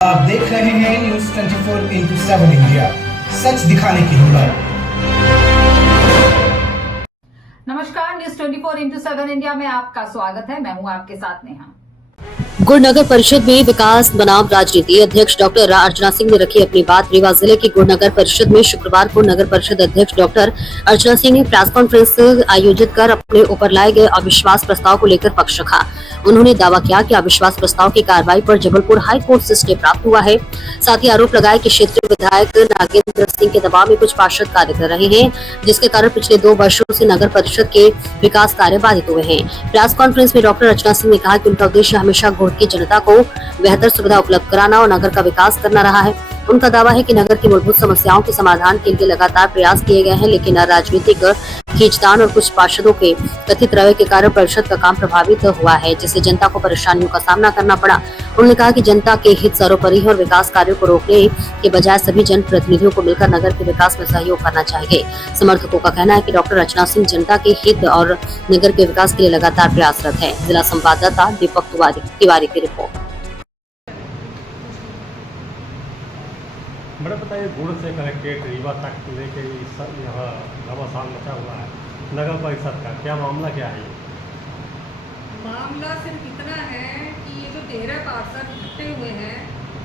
आप देख रहे हैं न्यूज 24x7 इंडिया, सच दिखाने की हिम्मत। नमस्कार, न्यूज 24x7 इंडिया में आपका स्वागत है। मैं हूं आपके साथ नेहा। गुड़ नगर परिषद में विकास बनाम राजनीति। अध्यक्ष डॉक्टर अर्चना सिंह ने रखी अपनी बात। रीवा जिले की गुड़ नगर परिषद में शुक्रवार को नगर परिषद अध्यक्ष डॉक्टर अर्चना सिंह ने प्रेस कॉन्फ्रेंस आयोजित कर अपने ऊपर लाए गए अविश्वास प्रस्ताव को लेकर पक्ष रखा। उन्होंने दावा किया कि अविश्वास प्रस्ताव की कार्रवाई पर जबलपुर हाई कोर्ट से स्टे प्राप्त हुआ है। साथ ही आरोप लगाया कि क्षेत्रीय विधायक नागेंद्र सिंह के दबाव में कुछ पार्षद कार्य कर रहे हैं, जिसके कारण पिछले 2 वर्षों से नगर परिषद के विकास कार्य बाधित हुए हैं। प्रेस कॉन्फ्रेंस में डॉक्टर अर्चना सिंह ने कहा कि उनका उद्देश्य हमेशा गुड़ की जनता को बेहतर सुविधा उपलब्ध कराना और नगर का विकास करना रहा है। उनका दावा है कि नगर की मूलभूत समस्याओं के समाधान के लिए लगातार प्रयास किए गए हैं, लेकिन राजनीतिक खींचतान और कुछ पार्षदों के कथित रवैये के कारण परिषद का काम प्रभावित हुआ है, जिससे जनता को परेशानियों का सामना करना पड़ा। उन्होंने कहा कि जनता के हित सर्वोपरि है और विकास कार्यों को रोकने के बजाय सभी जनप्रतिनिधियों को मिलकर नगर के विकास में सहयोग करना चाहिए। समर्थकों का कहना है कि डॉक्टर अर्चना सिंह जनता के हित और नगर के विकास के लिए लगातार प्रयासरत है। जिला संवाददाता दीपक तिवारी की रिपोर्ट। मैडम बताइए, गुड़ से कनेक्टेड रीवा तक लेके यहाँ घमासान मचा हुआ है नगर परिषद का, क्या मामला क्या है? मामला सिर्फ इतना है कि ये जो 13 पार्षद इकट्ठे हुए हैं,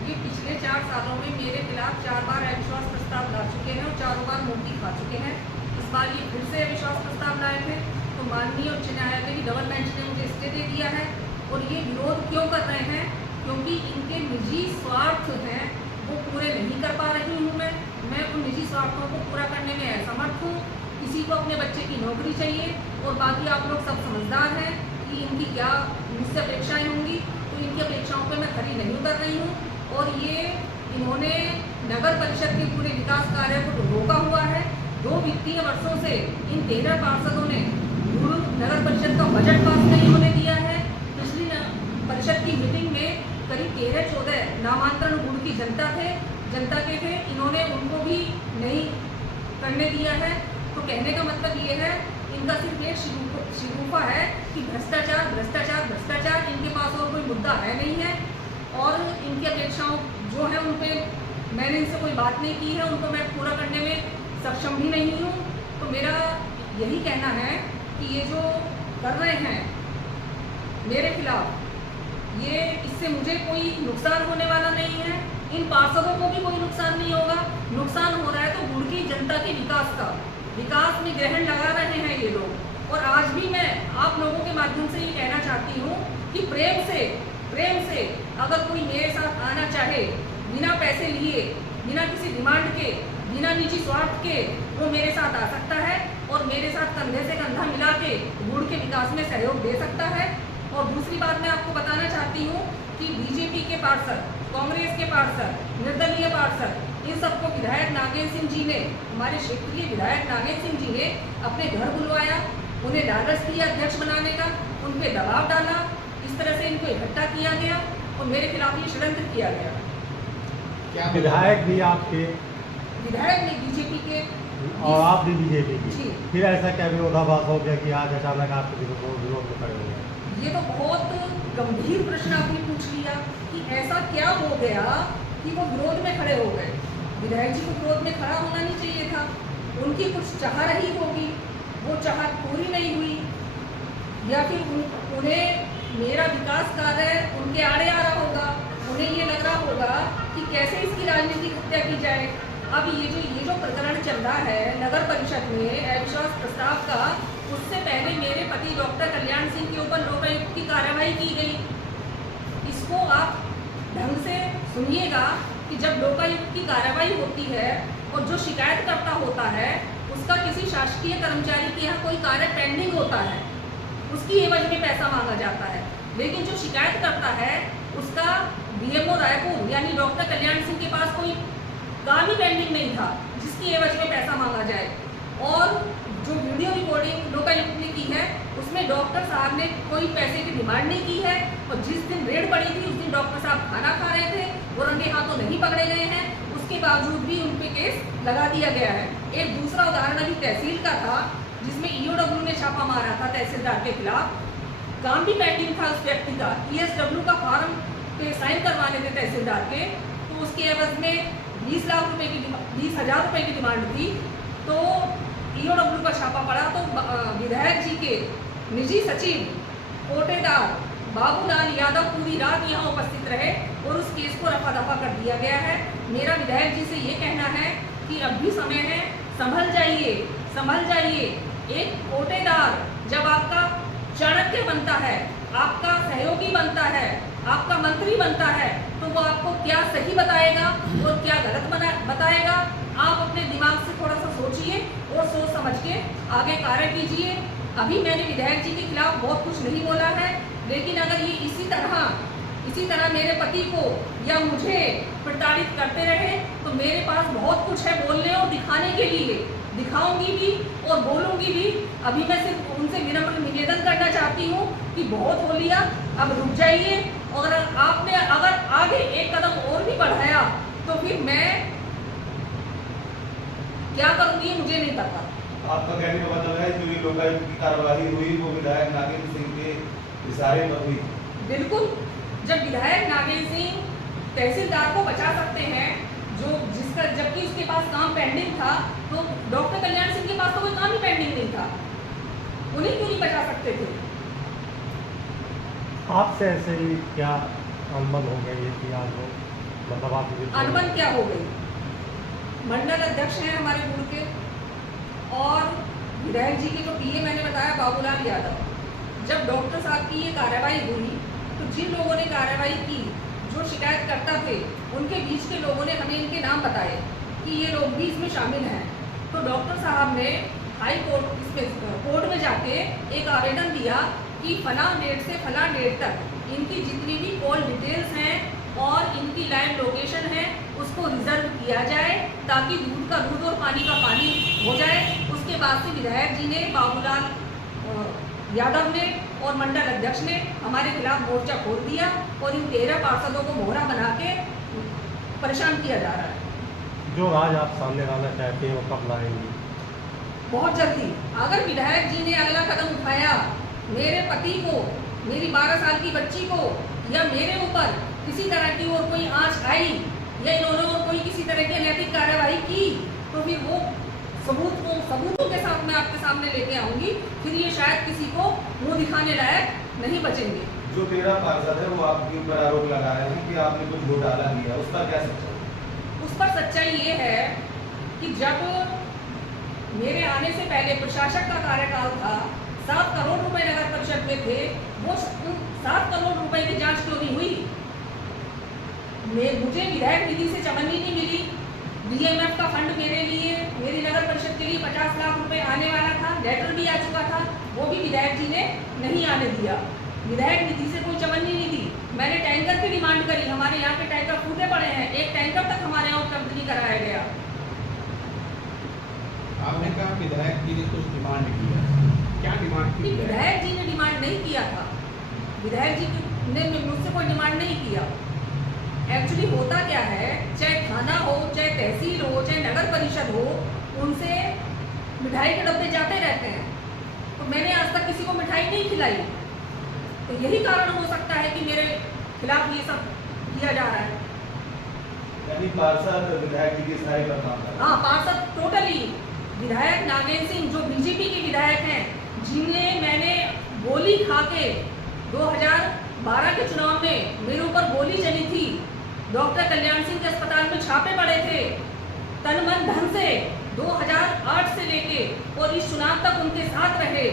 ये पिछले 4 सालों में मेरे खिलाफ 4 बार अविश्वास प्रस्ताव ला चुके हैं और 4 बार मुक्ति खा चुके हैं। इस बार ये फिर से अविश्वास प्रस्ताव लाए थे, तो माननीय उच्च न्यायालय की डबल बेंच ने मुझे स्टे दे दिया है। और ये विरोध क्यों कर रहे हैं? क्योंकि इनके निजी स्वार्थ हैं, वो पूरे नहीं कर पा रही हूँ। मैं उन निजी स्वार्थों को पूरा करने में असमर्थ हूँ। किसी को अपने बच्चे की नौकरी चाहिए और बाकी आप लोग सब समझदार हैं कि इनकी क्या मुझसे अपेक्षाएं होंगी, तो इनकी अपेक्षाओं पे मैं खरी नहीं उतर रही हूँ। और ये इन्होंने नगर परिषद के पूरे विकास कार्य को रोका हुआ है। 2 वित्तीय वर्षों से इन 13 पार्षदों ने नगर परिषद का बजट पास नहीं होने दिया है। पिछली परिषद की मीटिंग में करीब 13-14 नामांतरण गुड़ की जनता के थे, इन्होंने उनको भी नहीं करने दिया है। तो कहने का मतलब ये है, इनका सिर्फ एक शिगुफा है कि भ्रष्टाचार भ्रष्टाचार भ्रष्टाचार। इनके पास और कोई मुद्दा है नहीं है। और इनकी अपेक्षाओं जो है उन पर मैंने इनसे कोई बात नहीं की है, उनको मैं पूरा करने में सक्षम भी नहीं हूँ। तो मेरा यही कहना है कि ये जो कर रहे हैं मेरे खिलाफ, ये इससे मुझे कोई नुकसान होने वाला नहीं है, इन पार्षदों को भी कोई नुकसान नहीं होगा। नुकसान हो रहा है तो गुड़ की जनता के विकास में ग्रहण लगा रहे हैं ये लोग। और आज भी मैं आप लोगों के माध्यम से ये कहना चाहती हूँ कि प्रेम से अगर कोई मेरे साथ आना चाहे, बिना पैसे लिए, बिना किसी डिमांड के, बिना निजी स्वार्थ के, वो मेरे साथ आ सकता है और मेरे साथ कंधे से कंधा मिला के गुड़ के विकास में सहयोग दे सकता है। और दूसरी बात मैं आपको बताना चाहती हूँ कि बीजेपी के पार्षद, कांग्रेस के पार्षद, निर्दलीय पार्षद, इन सबको विधायक नागेंद्र सिंह जी ने, हमारे क्षेत्रीय विधायक नागेंद्र सिंह जी ने अपने घर बुलवाया, उन्हें लालच दिया अध्यक्ष बनाने का, उन पर दबाव डाला, इस तरह से इनको इकट्ठा किया गया और मेरे खिलाफ ये षड्यंत्र किया गया। क्या विधायक भी आपके? विधायक नहीं, बीजेपी के। और आप भी बीजेपी की? जी। फिर ऐसा क्या विरोधाभास हो गया कि आज अचानक आपके विरोध में खड़े हो गए? ये तो बहुत गंभीर प्रश्न आपने पूछ लिया कि ऐसा क्या हो गया कि वो विरोध में खड़े हो गए। विधायक जी को विरोध में खड़ा होना नहीं चाहिए था। उनकी कुछ चाह रही होगी, वो चाहत पूरी नहीं हुई, या फिर उन्हें मेरा विकास कार्य उनके आड़े आ रहा होगा। उन्हें ये लग रहा होगा कि कैसे इसकी राजनीतिक हत्या की जाए। अब ये जो प्रकरण चल रहा है नगर परिषद में अविश्वास प्रस्ताव का, उससे पहले मेरे पति डॉक्टर कल्याण सिंह के ऊपर लोकायुक्त की कार्रवाई की गई। इसको आप ढंग से सुनिएगा कि जब लोकायुक्त की कार्रवाई होती है और जो शिकायतकर्ता होता है, उसका किसी शासकीय कर्मचारी के यहाँ कोई कार्य पेंडिंग होता है, उसकी एवज में पैसा मांगा जाता है। लेकिन जो शिकायत करता है उसका बीएमओ रायपुर यानी डॉक्टर कल्याण सिंह के पास कोई काम ही पेंडिंग नहीं था जिसकी एवज में पैसा मांगा जाए। और जो वीडियो रिकॉर्डिंग लोकायुक्त ने की है, उसमें डॉक्टर साहब ने कोई पैसे की डिमांड नहीं की है। और जिस दिन रेड पड़ी थी उस दिन डॉक्टर साहब खाना खा रहे थे, वो रंगे हाथों नहीं पकड़े गए हैं, उसके बावजूद भी उन पे केस लगा दिया गया है। एक दूसरा उदाहरण अभी तहसील का था, जिसमें ईओडब्ल्यू ने छापा मारा था तहसीलदार के खिलाफ। काम भी पेंडिंग था उस व्यक्ति का, ईएसडब्ल्यू का फॉर्म के साइन करवाने थे तहसीलदार के, तो उसके एवज में 20,000 रुपये की डिमांड थी। तो ईओडब्ल्यू का छापा पड़ा तो विधायक जी के निजी सचिव कोटेदार बाबूलाल यादव पूरी रात यहाँ उपस्थित रहे और उस केस को रफा दफा कर दिया गया है। मेरा विधायक जी से ये कहना है कि अब भी समय है, संभल जाइए, संभल जाइए। एक कोटेदार जब आपका चाणक्य बनता है, आपका सहयोगी बनता है, आपका मंत्री बनता है, तो वो आपको क्या सही बताएगा और क्या गलत बताएगा। आप अपने दिमाग से थोड़ा सा सोचिए और सोच समझ के आगे कार्य कीजिए। अभी मैंने विधायक जी के खिलाफ बहुत कुछ नहीं बोला है, लेकिन अगर ये इसी तरह मेरे पति को या मुझे प्रताड़ित करते रहे तो मेरे पास बहुत कुछ है बोलने और दिखाने के लिए, दिखाऊंगी भी और बोलूंगी भी। अभी मैं सिर्फ उनसे विनम्र निवेदन करना चाहती हूँ कि बहुत हो लिया, अब रुक जाइए। और आपने अगर आगे एक कदम और भी बढ़ाया तो फिर मैं क्या करूँगी मुझे नहीं पता। आपका कहने का मतलब है जो ये लोकायुक्त की कार्रवाई हुई वो विधायक नागेंद्र सिंह के इशारे पर हुई? बिल्कुल। जब विधायक नागेंद्र सिंह तहसीलदार को बचा सकते हैं जबकि उसके पास काम पेंडिंग था, तो डॉक्टर कल्याण सिंह के पास तो कोई काम ही पेंडिंग नहीं था, उन्हें क्यों नहीं बचा सकते थे? आपसे ऐसे ही क्या अनबन हो गई है कि आज वो मतलब आप अनबन क्या हो गई? मंडल अध्यक्ष हैं हमारे गुड़ के और विधायक जी के जो पीए मैंने बताया बाबूलाल यादव। जब डॉक्टर साहब की ये कार्रवाई हुई तो जिन लोगों ने कार्रवाई की, जो शिकायत करता थे, उनके बीच के लोगों ने हमें इनके नाम बताए कि ये लोग भी इसमें शामिल हैं। तो डॉक्टर साहब ने हाई कोर्ट में जाके एक आवेदन दिया कि फलां डेट से फलां डेट तक इनकी जितनी भी कॉल डिटेल्स हैं और इनकी लाइव लोकेशन है उसको रिजर्व किया जाए ताकि दूध का दूध और पानी का पानी हो जाए। उसके बाद से विधायक जी ने, बाबूलाल यादव ने और मंडल अध्यक्ष ने हमारे खिलाफ मोर्चा खोल दिया और इन 13 पार्षदों को मोहरा बना के परेशान किया जा रहा है। जो आज आप सामने लाना चाहते हैं वो कब लाएंगे? बहुत जल्दी। अगर विधायक जी ने अगला कदम उठाया, मेरे पति को, मेरी 12 साल की बच्ची को या मेरे ऊपर किसी तरह की और कोई आंच आई या इन्होंने और कोई किसी तरह की अनैतिक कार्यवाही की, तो फिर वो सबूतों के साथ मैं आपके सामने लेके आऊंगी। फिर ये शायद किसी को मुंह दिखाने लायक नहीं बचेंगे। जो 13 पार्षद है वो आपके ऊपर आरोप लगा रहे हैं कि आपने कुछ घोटाला किया, उस पर क्या सच्चाई? उस पर सच्चाई ये है कि जब मेरे आने से पहले प्रशासक का कार्यकाल था, 7 करोड़ रुपए नगर परिषद में थे, वो 7 करोड़ रुपए की जांच क्यों नहीं हुई? मुझे विधायक निधि से चमन ही नहीं मिली। डीएमएफ का फंड मेरे लिए, मेरी नगर परिषद के लिए 50 लाख रुपए आने वाला था, लेटर भी आ चुका था, वो भी विधायक जी ने नहीं आने दिया। विधायक निधि से कोई चमन ही नहीं दी। मैंने टैंकर की डिमांड करी, हमारे यहाँ के टैंकर फूटे पड़े हैं, एक टैंकर तक हमारे यहाँ उपलब्ध नहीं कराया गया। आपने कहा विधायक जी ने कुछ डिमांड की है, क्या डिमांड की? विधायक जी ने डिमांड नहीं किया था, विधायक जी ने मुझसे कोई डिमांड नहीं किया। एक्चुअली होता क्या है, चाहे थाना हो, चाहे तहसील हो, चाहे नगर परिषद हो, उनसे मिठाई के डब्बे जाते रहते हैं। तो मैंने आज तक किसी को मिठाई नहीं खिलाई, तो यही कारण हो सकता है कि मेरे खिलाफ ये सब किया जा रहा है। यानी पार्षद विधायक जी के इशारे पर काम कर रहे हैं? हाँ, पार्षद टोटली। विधायक नागेंद्र सिंह जो बीजेपी के विधायक हैं, जिन्हें मैंने गोली खा के 2012 के चुनाव में मेरे ऊपर गोली चली थी, डॉक्टर कल्याण सिंह के अस्पताल में छापे पड़े थे, तन मन धन से 2008 से लेके और इस चुनाव तक उनके साथ रहे,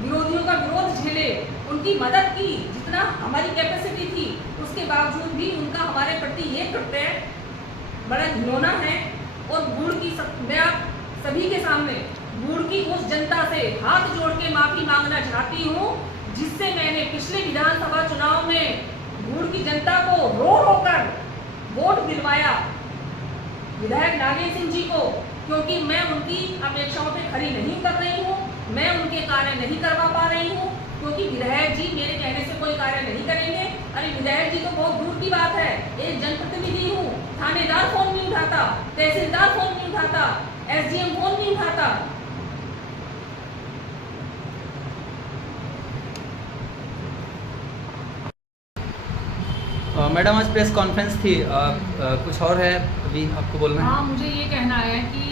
विरोधियों का विरोध झेले, उनकी मदद की जितना हमारी कैपेसिटी थी, उसके बावजूद भी उनका हमारे प्रति ये कृत्य बड़ा घिनौना है। और गुड़ की मैं आप सभी के सामने गुड़ की उस जनता से हाथ जोड़ के माफी मांगना चाहती हूँ जिससे मैंने पिछले विधानसभा चुनाव में गुड़ की जनता को रो रो कर वोट दिलवाया विधायक नागेंद्र सिंह जी को, क्योंकि मैं उनकी अपेक्षाओं पे खरी नहीं कर रही हूँ, मैं उनके कार्य नहीं करवा पा रही हूँ, क्योंकि विधायक जी मेरे कहने से कोई कार्य नहीं करेंगे। अरे विधायक जी तो बहुत दूर की बात है, एक जनप्रतिनिधि हूँ, थानेदार फोन नहीं उठाता, तहसीलदार फोन नहीं उठाता, एसडीएम फोन नहीं उठाता। मैडम आज प्रेस कॉन्फ्रेंस थी, कुछ और है अभी आपको बोलना है? हाँ, मुझे ये कहना है कि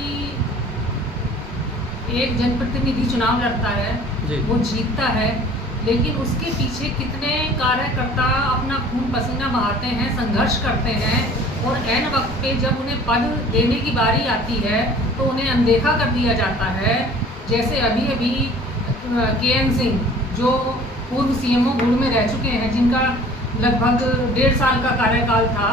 एक जनप्रतिनिधि चुनाव लड़ता है, जी। वो जीतता है, लेकिन उसके पीछे कितने कार्यकर्ता अपना खून पसीना बहाते हैं, संघर्ष करते हैं, और ऐन वक्त पे जब उन्हें पद देने की बारी आती है तो उन्हें अनदेखा कर दिया जाता है। जैसे अभी अभी KN सिंह जो पूर्व CMO गुड़ में रह चुके हैं, जिनका लगभग 1.5 साल का कार्यकाल था,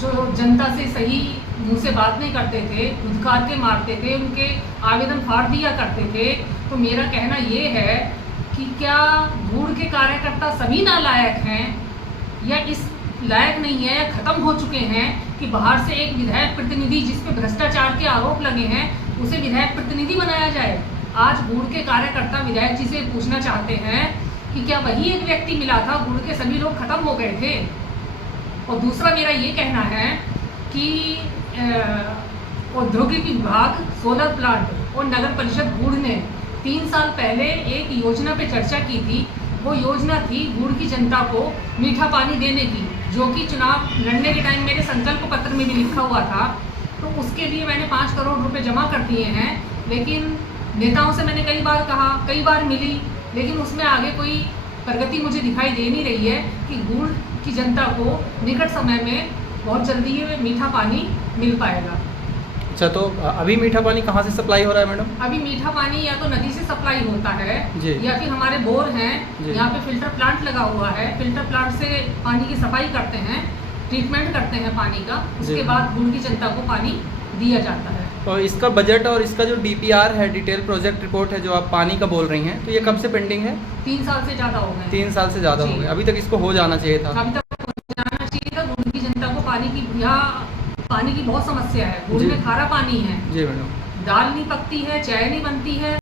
जो जनता से सही मुंह से बात नहीं करते थे, धुतकार के मारते थे, उनके आवेदन फाड़ दिया करते थे। तो मेरा कहना ये है कि क्या गुड़ के कार्यकर्ता सभी नालायक हैं या इस लायक नहीं है या ख़त्म हो चुके हैं कि बाहर से एक विधायक प्रतिनिधि जिस पे भ्रष्टाचार के आरोप लगे हैं उसे विधायक प्रतिनिधि बनाया जाए? आज गुड़ के कार्यकर्ता विधायक जी से पूछना चाहते हैं कि क्या वही एक व्यक्ति मिला था, गुड़ के सभी लोग खत्म हो गए थे? और दूसरा मेरा ये कहना है कि औद्योगिक विभाग, सोलर प्लांट और नगर परिषद गुड़ ने 3 साल पहले एक योजना पे चर्चा की थी। वो योजना थी गुड़ की जनता को मीठा पानी देने की, जो कि चुनाव लड़ने के टाइम मेरे संकल्प पत्र में भी लिखा हुआ था। तो उसके लिए मैंने 5 करोड़ रुपए जमा कर दिए हैं, लेकिन नेताओं से मैंने कई बार कहा, कई बार मिली, लेकिन उसमें आगे कोई प्रगति मुझे दिखाई दे नहीं रही है कि गुड़ की जनता को निकट समय में बहुत जल्दी ये मीठा पानी मिल पाएगा। अच्छा, तो अभी मीठा पानी कहाँ से सप्लाई हो रहा है मैडम? अभी मीठा पानी या तो नदी से सप्लाई होता है जी। या फिर हमारे बोर हैं, जी। यहाँ पे फिल्टर प्लांट लगा हुआ है, फिल्टर प्लांट से पानी की सफाई करते हैं, ट्रीटमेंट करते हैं पानी का, उसके जी। बाद गुड़ की जनता को पानी दिया जाता है। और इसका बजट और इसका जो DPR है, डिटेल प्रोजेक्ट रिपोर्ट है, जो आप पानी का बोल रही हैं, तो ये कब से पेंडिंग है? 3 साल से ज़्यादा हो गए। 3 साल से ज़्यादा जी। हो गए, अभी तक इसको हो जाना चाहिए था। अभी तक जाना चाहिए था। गुड़ की जनता को पानी की, यहाँ पानी की बहुत समस्या है। गुड़ जी। में खारा पानी है, जी मैडम। दाल नहीं पकती है, चाय नहीं बनती है।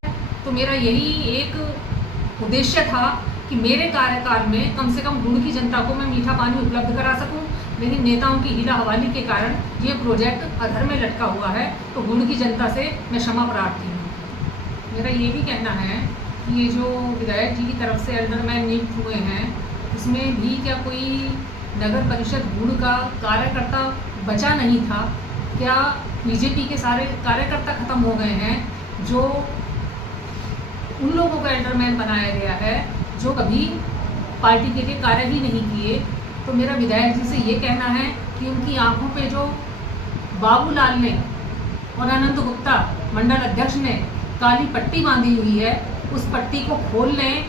तो मेरा यही एक उद्देश्य था कि मेरे कार्यकाल में कम से कम गुड़ की जनता को मैं मीठा पानी उपलब्ध करा सकूं, लेकिन नेताओं की हीला हवाली के कारण ये प्रोजेक्ट अधर में लटका हुआ है। तो गुड़ की जनता से मैं क्षमा प्रार्थी हूँ। मेरा ये भी कहना है कि ये जो विधायक जी की तरफ से एल्डरमैन नियुक्त हुए हैं, उसमें भी क्या कोई नगर परिषद गुड़ का कार्यकर्ता बचा नहीं था? क्या बीजेपी के सारे कार्यकर्ता खत्म हो गए हैं? जो उन लोगों को एल्डरमैन बनाया गया है जो कभी पार्टी के लिए कार्य ही नहीं किए। तो मेरा विधायक जी से ये कहना है कि उनकी आंखों पे जो बाबूलाल ने और अनंत गुप्ता मंडल अध्यक्ष ने काली पट्टी बांधी हुई है, उस पट्टी को खोल लें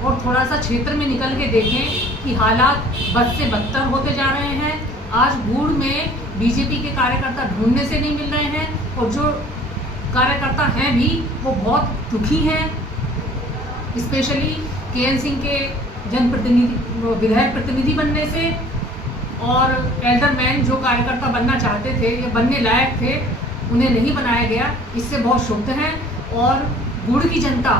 और थोड़ा सा क्षेत्र में निकल के देखें कि हालात बद से बदतर होते जा रहे हैं। आज गुड़ में बीजेपी के कार्यकर्ता ढूंढने से नहीं मिल रहे हैं, और जो कार्यकर्ता हैं भी वो बहुत दुखी हैं। स्पेशली KN सिंह के जनप्रतिनिधि, विधायक प्रतिनिधि बनने से, और एल्डरमैन जो कार्यकर्ता बनना चाहते थे या बनने लायक थे, उन्हें नहीं बनाया गया। इससे बहुत क्षुब्ध हैं। और गुड़ की जनता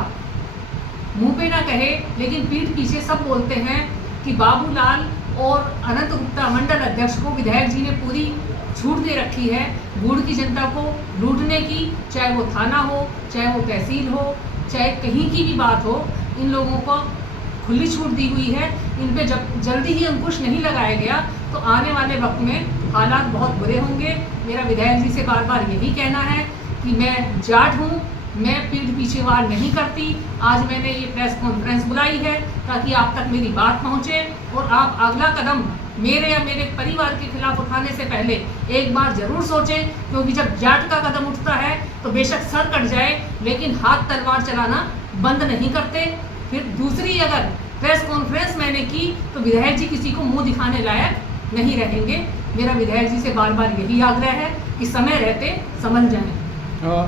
मुंह पे ना कहे, लेकिन पीठ पीछे सब बोलते हैं कि बाबूलाल और अनंत गुप्ता मंडल अध्यक्ष को विधायक जी ने पूरी छूट दे रखी है गुड़ की जनता को लूटने की। चाहे वो थाना हो, चाहे वो तहसील हो, चाहे कहीं की भी बात हो, इन लोगों को खुली छूट दी हुई है। इन पे जब जल्दी ही अंकुश नहीं लगाया गया तो आने वाले वक्त में हालात बहुत बुरे होंगे। मेरा विधायक जी से बार बार यही कहना है कि मैं जाट हूँ, मैं पीठ पीछे वार नहीं करती। आज मैंने ये प्रेस कॉन्फ्रेंस बुलाई है ताकि आप तक मेरी बात पहुंचे और आप अगला कदम मेरे या मेरे परिवार के खिलाफ उठाने से पहले एक बार जरूर सोचें, क्योंकि जब जाट का कदम उठता है तो बेशक सर कट जाए, लेकिन हाथ तलवार चलाना बंद नहीं करते। फिर दूसरी अगर प्रेस कॉन्फ्रेंस मैंने की तो विधायक जी किसी को मुंह दिखाने लायक नहीं रहेंगे। मेरा विधायक जी से बार बार यही आग्रह है कि समय रहते समझ जाएं।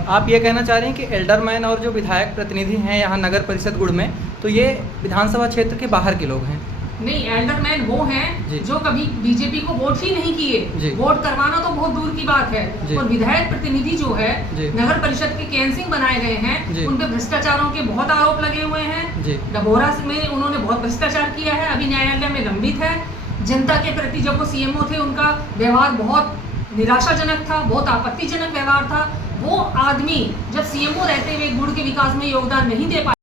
आप ये कहना चाह रहे हैं कि एल्डरमैन और जो विधायक प्रतिनिधि हैं यहाँ नगर परिषद गुड़ में, तो ये विधानसभा क्षेत्र के बाहर के लोग हैं? नहीं, एल्डरमैन वो जी। हैं जो कभी बीजेपी को वोट ही नहीं जी। किए। वोट करवाना तो बहुत दूर की बात है। जी। और विधायक प्रतिनिधि जो है जी। नगर परिषद के KN सिंह बनाए गए जी। हैं, उन पे भ्रष्टाचारों के बहुत आरोप लगे हुए हैं। जी। डभोरा में उन्होंने बहुत भ्रष्टाचार किया है, अभी न्यायालय में लंबित है। जनता के प्रति जब वो CMO थे, उनका व्यवहार बहुत निराशाजनक था, बहुत आपत्तिजनक व्यवहार था। वो आदमी जब CMO रहते हुए गुड़ के विकास में योगदान नहीं दे पाए